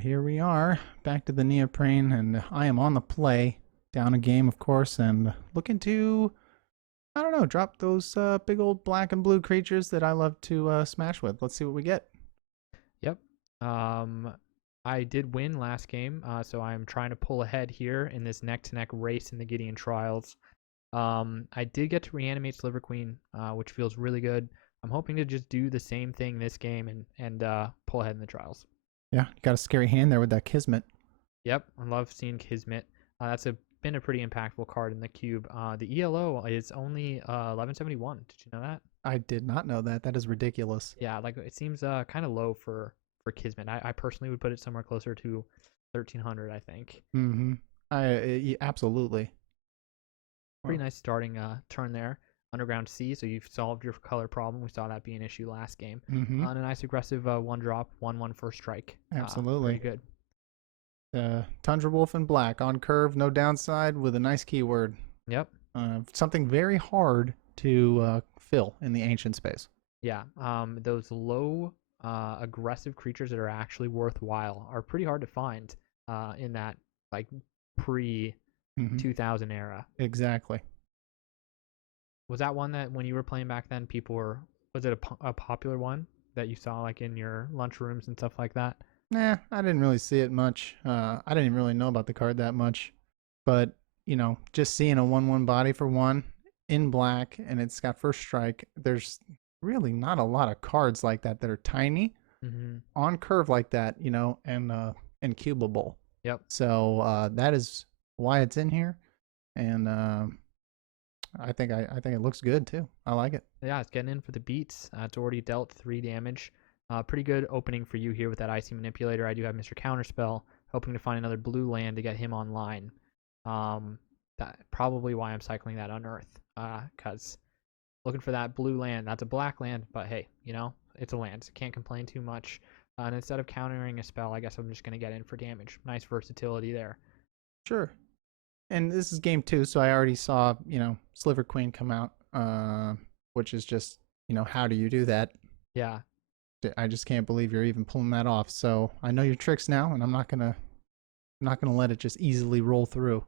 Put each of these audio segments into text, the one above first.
here we are, back to the neoprene, and I am on the play, down a game, of course, and looking to, I don't know, drop those big old black and blue creatures that I love to smash with. Let's see what we get. Yep. I did win last game, so I'm trying to pull ahead here in this neck-to-neck race in the Gideon Trials. I did get to reanimate Sliver Queen, which feels really good. I'm hoping to just do the same thing this game and pull ahead in the trials. Yeah, got a scary hand there with that Kismet. Yep, I love seeing Kismet. That's been a pretty impactful card in the cube. The ELO is only 1171. Did you know that? I did not know that. That is ridiculous. Yeah, like it seems kind of low for Kismet. I personally would put it somewhere closer to 1300, I think. Absolutely. Pretty nice starting turn there. Underground Sea, so you've solved your color problem. We saw that be an issue last game. Mm-hmm. On a nice aggressive 1-drop, 1/1 first strike. Absolutely. Pretty good. Tundra Wolf in black, on curve, no downside, with a nice keyword. Yep. Something very hard to fill in the ancient space. Yeah. Those low aggressive creatures that are actually worthwhile are pretty hard to find in that like pre-2000 era. Exactly. Was that one that when you were playing back then, was it a popular one that you saw like in your lunchrooms and stuff like that? Nah, I didn't really see it much. I didn't even really know about the card that much. But, you know, just seeing a 1/1 body for one in black and it's got first strike, there's really not a lot of cards like that that are tiny, on curve like that, you know, and cubable. Yep. So that is why it's in here. And I think it looks good too. I like it. Yeah, it's getting in for the beats. It's already dealt 3 damage. Pretty good opening for you here with that Icy Manipulator. I do have Mr. Counterspell, hoping to find another blue land to get him online. That probably why I'm cycling that Unearth, because looking for that blue land. That's a black land, but hey, you know, it's a land, so can't complain too much. And instead of countering a spell, I guess I'm just going to get in for damage. Nice versatility there. Sure. And this is game 2, so I already saw, you know, Sliver Queen come out, which is just, you know, how do you do that? Yeah. I just can't believe you're even pulling that off. So I know your tricks now, and I'm not gonna let it just easily roll through.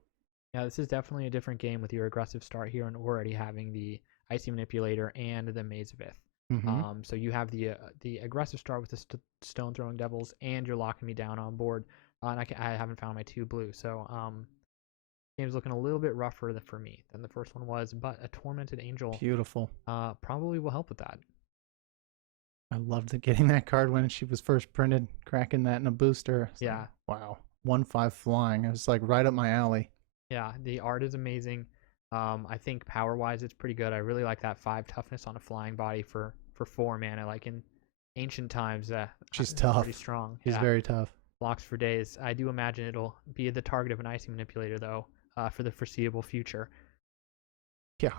Yeah, this is definitely a different game with your aggressive start here and already having the Icy Manipulator and the Maze of Ith. So you have the aggressive start with the Stone Throwing Devils, and you're locking me down on board. And I haven't found my 2 blue, so game's looking a little bit rougher for me than the first one was, but a Tormented Angel, beautiful, probably will help with that. I loved getting that card when she was first printed, cracking that in a booster. Yeah. Like, wow. 1/5 flying. It was like right up my alley. Yeah, the art is amazing. I think power-wise, it's pretty good. I really like that 5 toughness on a flying body for 4 mana. Like in ancient times, she's tough. Pretty strong. She's very tough. Blocks for days. I do imagine it'll be the target of an Icy Manipulator, though, for the foreseeable future. Yeah.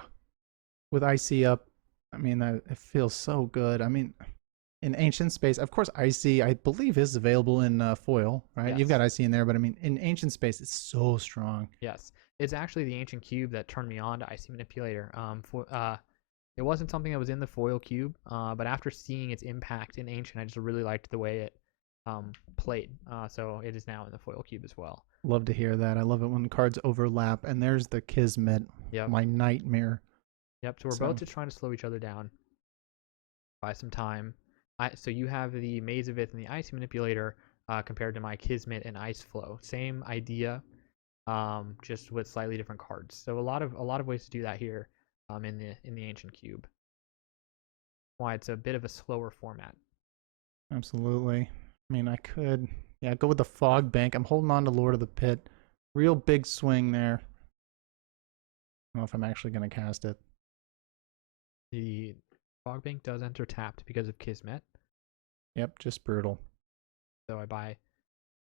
With Icy up, I mean, it feels so good. I mean, in ancient space, of course, Icy, I believe, is available in foil, right? Yes. You've got Icy in there, but I mean, in ancient space, it's so strong. Yes. It's actually the ancient cube that turned me on to Icy Manipulator. It wasn't something that was in the foil cube, but after seeing its impact in ancient, I just really liked the way it played. So it is now in the foil cube as well. Love to hear that. I love it when cards overlap. And there's the Kismet, my nightmare. Yep. So we're both just trying to slow each other down, buy some time. So you have the Maze of Ith and the Icy Manipulator compared to my Kismet and Ice Flow. Same idea, just with slightly different cards. So a lot of ways to do that here in the ancient cube. Why it's a bit of a slower format. Absolutely. I mean, I could go with the Fog Bank. I'm holding on to Lord of the Pit. Real big swing there. I don't know if I'm actually going to cast it. The Fog Bank does enter tapped because of Kismet. Yep, just brutal. So I buy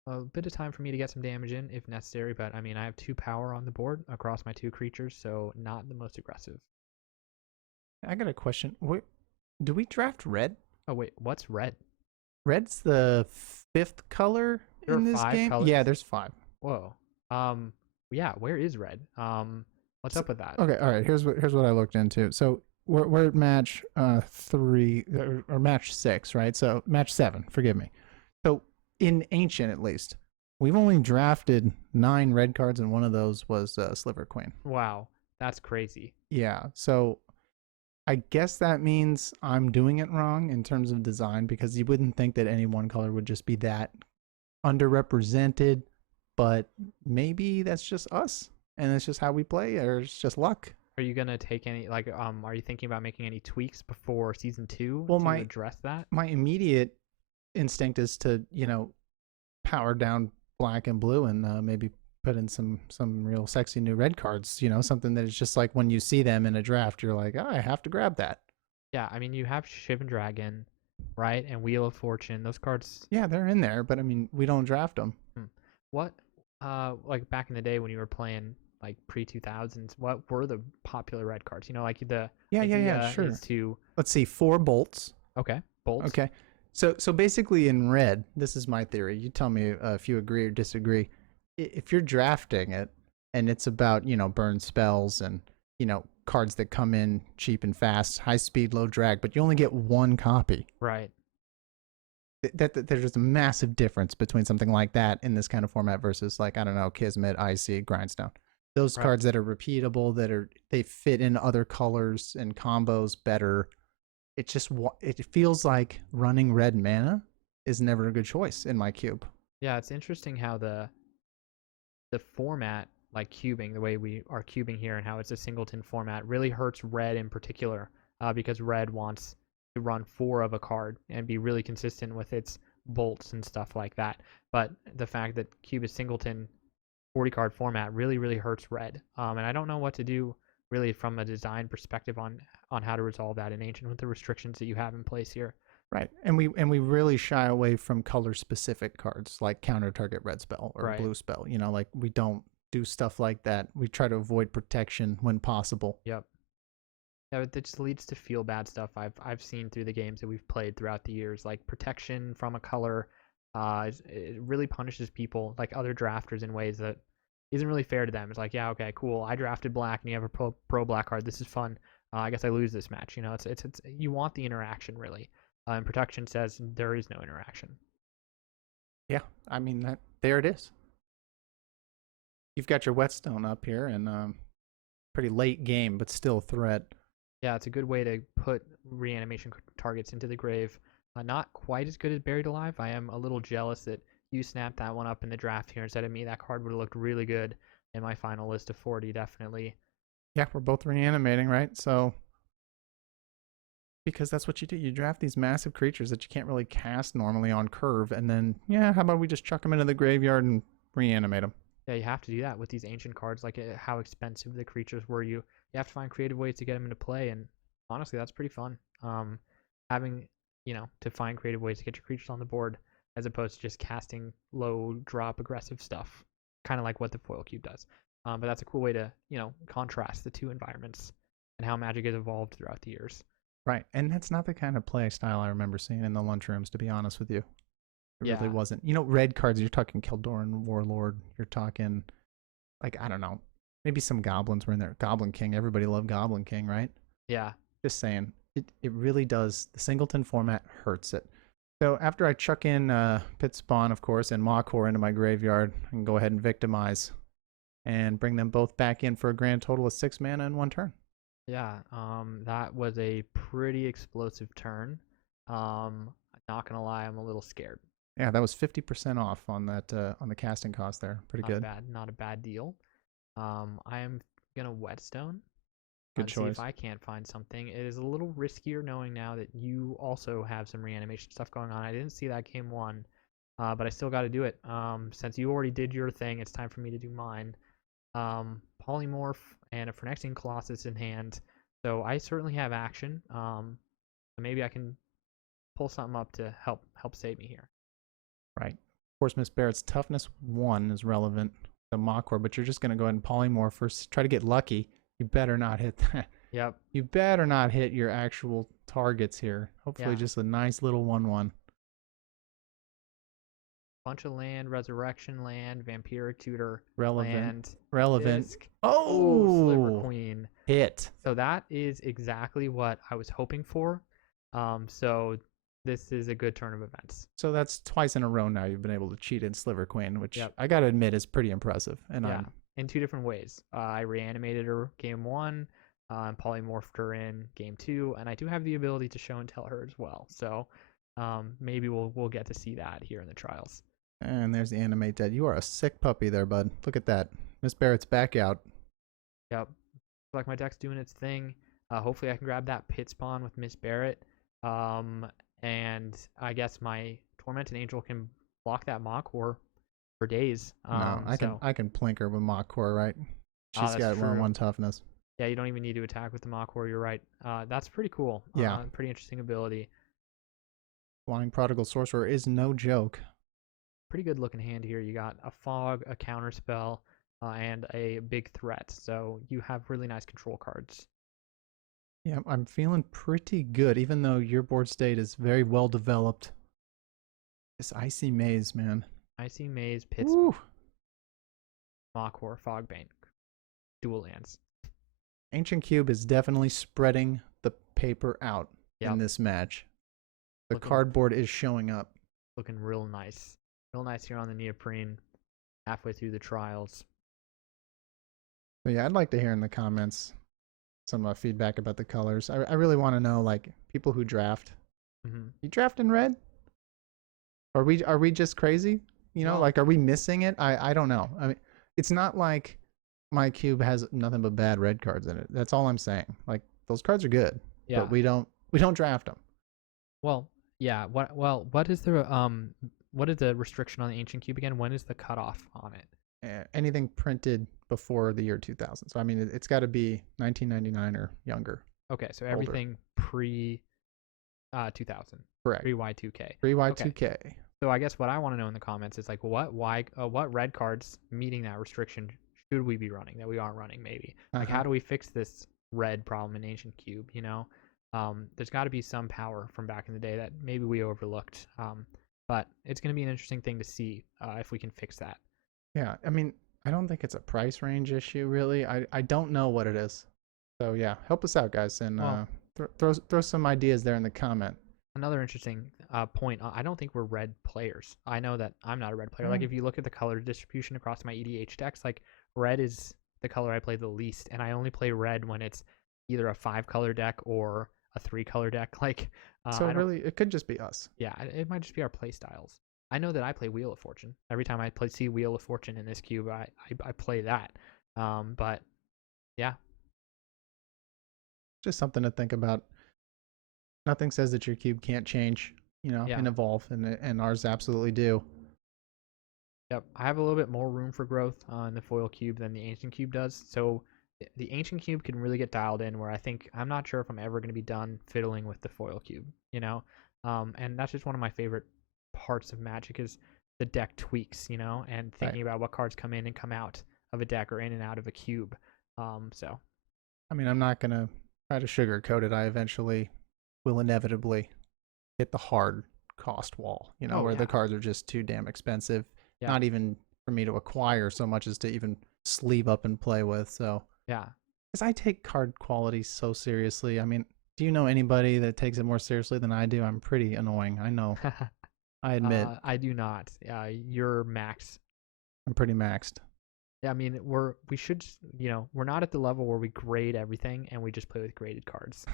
a bit of time for me to get some damage in if necessary, but I mean, I have 2 power on the board across my 2 creatures, so not the most aggressive. I got a question. Do we draft red? Oh wait, what's red? Red's the 5th color in this game. Colors? Yeah, there's 5. Whoa. Yeah, where is red? What's up with that? Okay, all right. Here's what I looked into. So we're at match 3 or match 6, right? So match 7. Forgive me. So in Ancient at least. We've only drafted 9 red cards, and one of those was Sliver Queen. Wow, that's crazy. Yeah, so I guess that means I'm doing it wrong in terms of design because you wouldn't think that any one color would just be that underrepresented, but maybe that's just us and it's just how we play, or it's just luck. Are you gonna take any are you thinking about making any tweaks before season 2 Well, to my address that? my immediate instinct is to power down black and blue and maybe put in some real sexy new red cards. Something that is just like when you see them in a draft, you're like, oh, I have to grab that. Yeah, I mean you have Shivan Dragon, right? And Wheel of Fortune. Those cards. Yeah, they're in there, but I mean, we don't draft them. Hmm. What like back in the day when you were playing like pre 2000s, what were the popular red cards? Like the Yeah, idea sure. is to Let's see, 4 bolts. okay, bolts. Okay. So basically in red, this is my theory. You tell me if you agree or disagree. If you're drafting it and it's about, burn spells and, cards that come in cheap and fast, high speed, low drag, but you only get 1 copy. Right. There's a massive difference between something like that in this kind of format versus like, I don't know, Kismet, Icy, Grindstone. Those Right. cards that are repeatable, they fit in other colors and combos better. It feels like running red mana is never a good choice in my cube. Yeah, it's interesting how the format, like cubing, the way we are cubing here and how it's a singleton format, really hurts red in particular, because red wants to run 4 of a card and be really consistent with its bolts and stuff like that. But the fact that cube is singleton 40 card format really, really hurts red. And I don't know what to do really from a design perspective on how to resolve that in Ancient with the restrictions that you have in place here. Right. And we really shy away from color specific cards like counter target red spell or Right. blue spell. Like we don't do stuff like that. We try to avoid protection when possible. Yep. Yeah, it just leads to feel bad stuff I've seen through the games that we've played throughout the years, like protection from a color. It really punishes people, like other drafters, in ways that isn't really fair to them. It's like, yeah, okay, cool. I drafted black, and you have a pro black card. This is fun. I guess I lose this match. It's you want the interaction really, and protection says there is no interaction. Yeah. I mean there it is. You've got your whetstone up here and pretty late game, but still a threat. Yeah, it's a good way to put reanimation targets into the grave. Not quite as good as Buried Alive. I am a little jealous that you snapped that one up in the draft here instead of me. That card would have looked really good in my final list of 40, definitely. Yeah, we're both reanimating, right? So because that's what you do. You draft these massive creatures that you can't really cast normally on curve, and then how about we just chuck them into the graveyard and reanimate them? Yeah, you have to do that with these ancient cards, like how expensive the creatures were. You have to find creative ways to get them into play, and honestly, that's pretty fun. Having to find creative ways to get your creatures on the board as opposed to just casting low drop aggressive stuff, kind of like what the foil cube does. But that's a cool way to contrast the two environments and how Magic has evolved throughout the years. Right, and that's not the kind of play style I remember seeing in the lunchrooms, to be honest with you. It really wasn't. Red cards, you're talking Kildoran Warlord. You're talking, like, I don't know. Maybe some goblins were in there. Goblin King. Everybody loved Goblin King, right? Yeah. Just saying. It really does. The singleton format hurts it. So after I chuck in Pit Spawn, of course, and Mawkor into my graveyard, I can go ahead and victimize and bring them both back in for a grand total of 6 mana in 1 turn. Yeah. That was a pretty explosive turn. Not gonna lie, I'm a little scared. Yeah, that was 50% off on that on the casting cost there. Pretty good. Not a bad deal. I am gonna whetstone. Good See if choice. I can't find something. It is a little riskier knowing now that you also have some reanimation stuff going on. I didn't see that game 1, but I still got to do it. Since you already did your thing, it's time for me to do mine. Polymorph and a Phyrexian Colossus in hand, so I certainly have action. So maybe I can pull something up to help save me here. Right. Of course, Miss Barrett's toughness 1 is relevant to Mawkor, but you're just going to go ahead and polymorph first. Try to get lucky. You better not hit that. Yep. You better not hit your actual targets here. Hopefully just a nice little 1/1. Bunch of land, Resurrection land, Vampiric Tutor, Relevant. land, Disc. Oh, Sliver Queen. Hit. So that is exactly what I was hoping for. So this is a good turn of events. So that's twice in a row now you've been able to cheat in Sliver Queen, which Yep. I gotta admit is pretty impressive. And Yeah. I'm In two different ways. I reanimated her game one, and polymorphed her in game two, and I do have the ability to show and tell her as well. So maybe we'll get to see that here in the trials. and there's the animate dead. You are a sick puppy there, bud. Look at that. Miss Barrett's back out. Yep. Looks like my deck's doing its thing. Hopefully I can grab that pit spawn with Miss Barrett. And I guess my Tormented Angel can block that Machor for days. No, I can plink her with Mach Core, right? She's That's got true. 1/1 toughness. Yeah, you don't even need to attack with the Machor. You're right. That's pretty cool. Yeah. Pretty interesting ability. Flying Prodigal Sorcerer is no joke. Pretty good looking hand here. You got a Fog, a Counterspell, and a big threat. So you have really nice control cards. Yeah, I'm feeling pretty good, even though your board state is very well developed. This Icy Maze, man. Icy Maze, Pit Woo! Machor, Fogbank, dual lands. Ancient Cube is definitely spreading the paper out in this match. The cardboard is showing up. Looking real nice. Real nice here on the neoprene. Halfway through the trials. But yeah, I'd like to hear in the comments some feedback about the colors. I really want to know, like, people who draft. Mm-hmm. You draft in red? Are we just crazy? You know, like, are we missing it? I don't know. I mean, it's not like my cube has nothing but bad red cards in it. That's all I'm saying. Like, those cards are good, but we don't draft them. Well, yeah. What is the restriction on the Ancient Cube again? When is the cutoff on it? Anything printed before the year 2000. So I mean, it's got to be 1999 or younger. Okay, so everything pre 2000. Correct. Pre Y2K. Pre Y2K. Okay. So I guess what I want to know in the comments is like what red cards meeting that restriction should we be running that we aren't running maybe? Like how do we fix this red problem in Ancient Cube, you know? There's got to be some power from back in the day that maybe we overlooked. But it's going to be an interesting thing to see if we can fix that. Yeah, I mean, I don't think it's a price range issue, really. I don't know what it is. So, yeah, help us out, guys, and throw some ideas there in the comment. Another interesting point, I don't think we're red players. I know that I'm not a red player. Like, if you look at the color distribution across my EDH decks, like, red is the color I play the least, and I only play red when it's either a 5-color deck or a 3-color deck. Like, so really, it could just be us. Yeah, it might just be our play styles. I know that I play Wheel of Fortune. Every time I see Wheel of Fortune in this cube, I play that. But yeah, just something to think about. Nothing says that your cube can't change, you know, and evolve, and ours absolutely do. Yep, I have a little bit more room for growth in the foil cube than the ancient cube does. So the ancient cube can really get dialed in. Where I'm not sure if I'm ever going to be done fiddling with the foil cube, you know, and that's just one of my favorite parts of Magic is the deck tweaks, you know, and thinking about what cards come in and come out of a deck or in and out of a cube. So, I mean, I'm not gonna try to sugarcoat it. I eventually will inevitably hit the hard cost wall, you know, where the cards are just too damn expensive. Yeah. Not even for me to acquire so much as to even sleeve up and play with. So yeah, because I take card quality so seriously. I mean, do you know anybody that takes it more seriously than I do? I'm pretty annoying. I know. I admit. I do not. You're maxed. I'm pretty maxed. Yeah, I mean, we should, you know, we're not at the level where we grade everything and we just play with graded cards.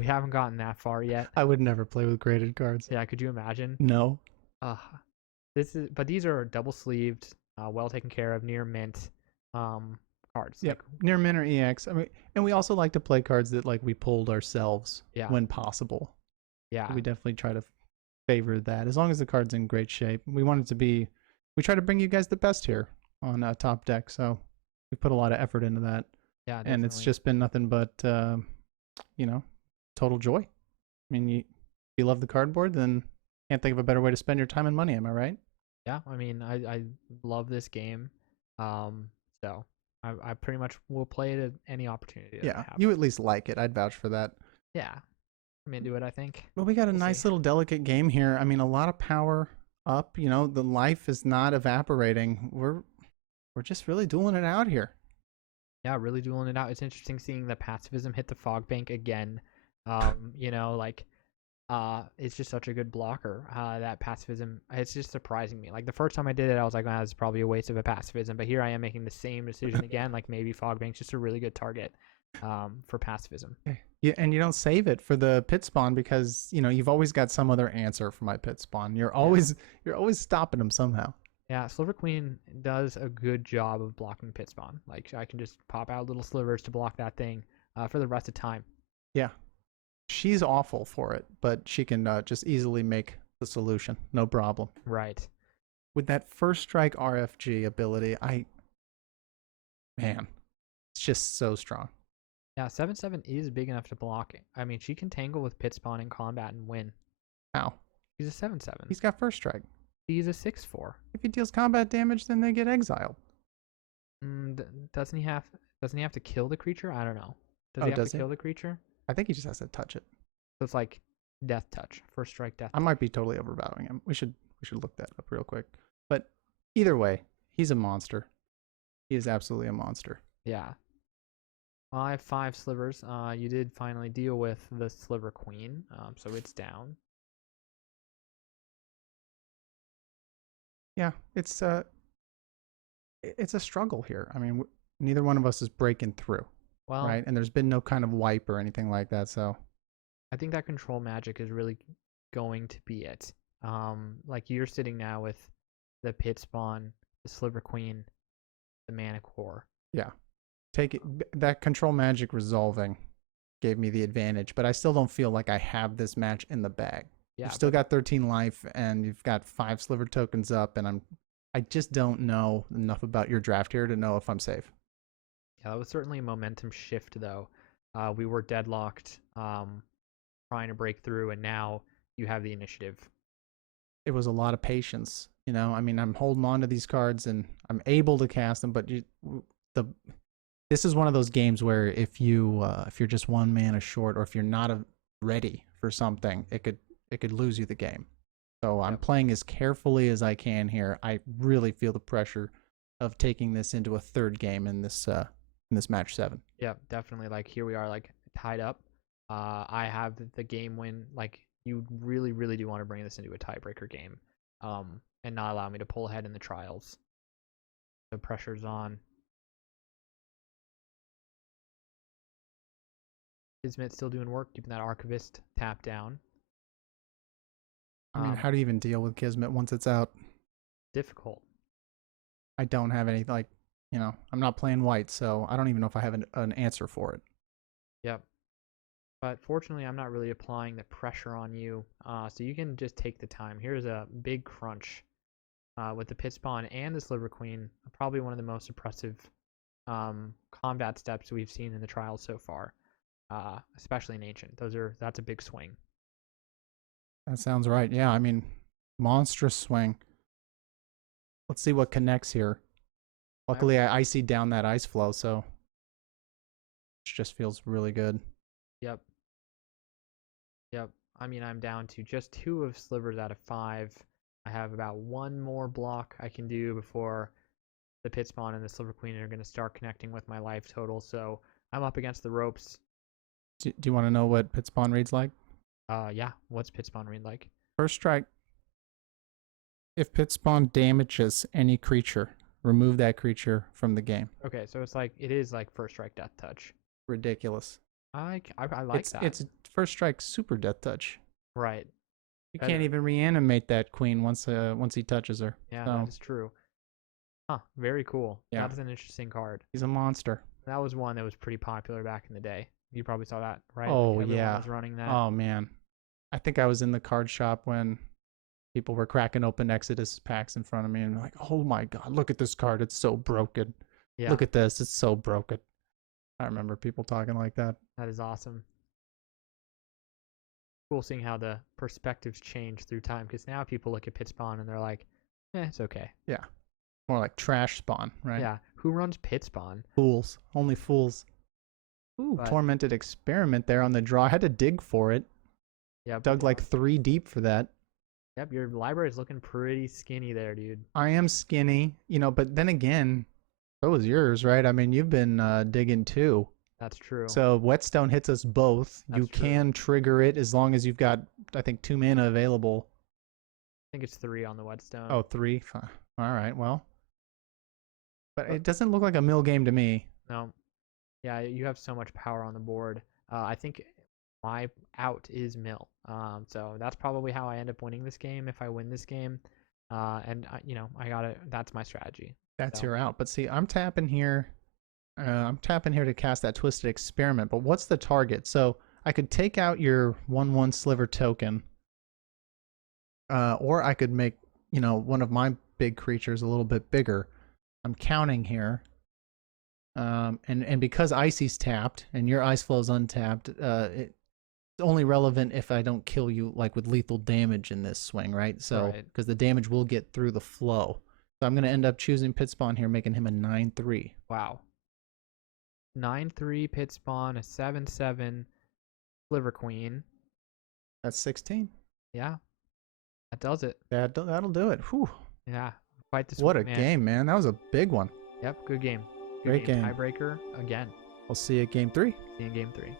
We haven't gotten that far yet. I would never play with graded cards. Yeah, could you imagine? No. But these are double sleeved, well taken care of, near mint cards. Yeah, near mint or EX. I mean, and we also like to play cards that like we pulled ourselves when possible. Yeah, we definitely try to favor that as long as the card's in great shape. We try to bring you guys the best here on Top Deck, so we put a lot of effort into that. Yeah, definitely. And it's just been nothing but you know, total joy. I mean, if you love the cardboard, then can't think of a better way to spend your time and money. Am I right? Yeah, I mean, I love this game, so I pretty much will play it at any opportunity. Yeah, you at least like it. I'd vouch for that. Yeah, I'm into it, I think. Well, we got a nice little delicate game here. I mean, a lot of power up. You know, the life is not evaporating. We're just really dueling it out here. Yeah, really dueling it out. It's interesting seeing the pacifism hit the fog bank again. You know, like It's just such a good blocker. That pacifism, it's just surprising me. Like the first time I did it, I was like, "This is probably a waste of a pacifism." But here I am making the same decision again. Like maybe Fogbank's just a really good target for pacifism. Yeah, and you don't save it for the pit spawn because you've always got some other answer for my pit spawn. Yeah. You're always stopping them somehow. Yeah, Sliver Queen does a good job of blocking pit spawn. Like I can just pop out little slivers to block that thing for the rest of time. Yeah, she's awful for it, but she can just easily make the solution, no problem. Right. With that first strike RFG ability, man, it's just so strong. Yeah, 7/7 is big enough to block it. I mean, she can tangle with pit spawn in combat and win. How? She's a 7/7. He's got first strike. He's a 6/4. If he deals combat damage, then they get exiled. Doesn't he have? Doesn't he have to kill the creature? I don't know. Does Oh, he have does to he? kill the creature? I think he just has to touch it. So it's like death touch, first strike death. I might be totally overvaluing him. We should look that up real quick. But either way, he's a monster. He is absolutely a monster. Yeah. Well, I have 5 slivers. You did finally deal with the Sliver Queen, so it's down. Yeah, it's a struggle here. I mean, neither one of us is breaking through, Well, right? And there's been no kind of wipe or anything like that. So I think that control magic is really going to be it. Like you're sitting now with the pit spawn, the Sliver Queen, the Mana Core. yeah, take it. That control magic resolving gave me the advantage, but I still don't feel like I have this match in the bag. Yeah, You've still got 13 life, and you've got 5 sliver tokens up, and I just don't know enough about your draft here to know if I'm safe. yeah, that was certainly a momentum shift, though. We were deadlocked, trying to break through, and now you have the initiative. It was a lot of patience. I mean, I'm holding on to these cards, and I'm able to cast them, but this is one of those games where if you're just one mana short, or if you're not ready for something, it could lose you the game. So I'm playing as carefully as I can here. I really feel the pressure of taking this into a third game in this match 7. Yeah, definitely. Like here we are, like tied up. I have the game win. Like you really, really do want to bring this into a tiebreaker game, and not allow me to pull ahead in the trials. The pressure's on. Kismet still doing work, keeping that Archivist tapped down. I mean, how do you even deal with Kismet once it's out? Difficult. I don't have any, I'm not playing white, so I don't even know if I have an answer for it. Yep. But fortunately, I'm not really applying the pressure on you, so you can just take the time. Here's a big crunch with the pit spawn and the Sliver Queen. Probably one of the most oppressive combat steps we've seen in the trials so far, especially in Ancient. That's a big swing. That sounds right. Yeah, I mean, monstrous swing. Let's see what connects here. Luckily, I icy down that ice flow, so it just feels really good. Yep. Yep. I mean, I'm down to just 2 of slivers out of 5. I have about 1 more block I can do before the pit spawn and the Sliver Queen are going to start connecting with my life total, so I'm up against the ropes. Do you want to know what pit spawn reads like? Yeah. What's pit spawn read like? First strike. If pit spawn damages any creature, remove that creature from the game. Okay, so it is like first strike death touch. Ridiculous. I like that. It's first strike super death touch. Right. You can't even reanimate that queen once he touches her. Yeah, that is true. Huh, very cool. Yeah. That is an interesting card. He's a monster. That was one that was pretty popular back in the day. You probably saw that, right? Oh, like everyone yeah. was running that. Oh, man. I think I was in the card shop when people were cracking open Exodus packs in front of me and like, oh my God, look at this card. It's so broken. Yeah. Look at this. It's so broken. I remember people talking like that. That is awesome. Cool seeing how the perspectives change through time, because now people look at pit spawn and they're like, it's okay. Yeah. More like trash spawn, right? Yeah. Who runs pit spawn? Fools. Only fools. Ooh, Tormented Experiment there on the draw. I had to dig for it. Yeah. Dug like 3 deep for that. Yep, your library is looking pretty skinny there, dude. I am skinny, but then again, so is yours, right? I mean, you've been digging too. That's true. So Whetstone hits us both. That's You true. can trigger it as long as you've got, I think, 2 mana available. I think it's 3 on the Whetstone. Oh, 3. Fine. All right. Well, but But it doesn't look like a mill game to me. no, yeah, you have so much power on the board. I think my out is mill. So that's probably how I end up winning this game if I win this game. And I got to That's my strategy. That's So your out. But see, I'm tapping here. I'm tapping here to cast that Twisted Experiment. But what's the target? So I could take out your 1/1 Sliver token, or I could make one of my big creatures a little bit bigger. I'm counting here. And because Icy's tapped and your Ice Flow's untapped, it's only relevant if I don't kill you like with lethal damage in this swing, right? So right. because the damage will get through the flow. So I'm going to end up choosing Pit Spawn here, making him a 9/3. Wow. 9/3 pit spawn, a 7/7 Sliver Queen. That's 16. Yeah, that does it. That'll do it. Whew. Yeah, quite the What swing, a man. game, man. That was a big one. Yep, good game. Good Great game. Tiebreaker again. We'll see you at game 3. See you in game 3.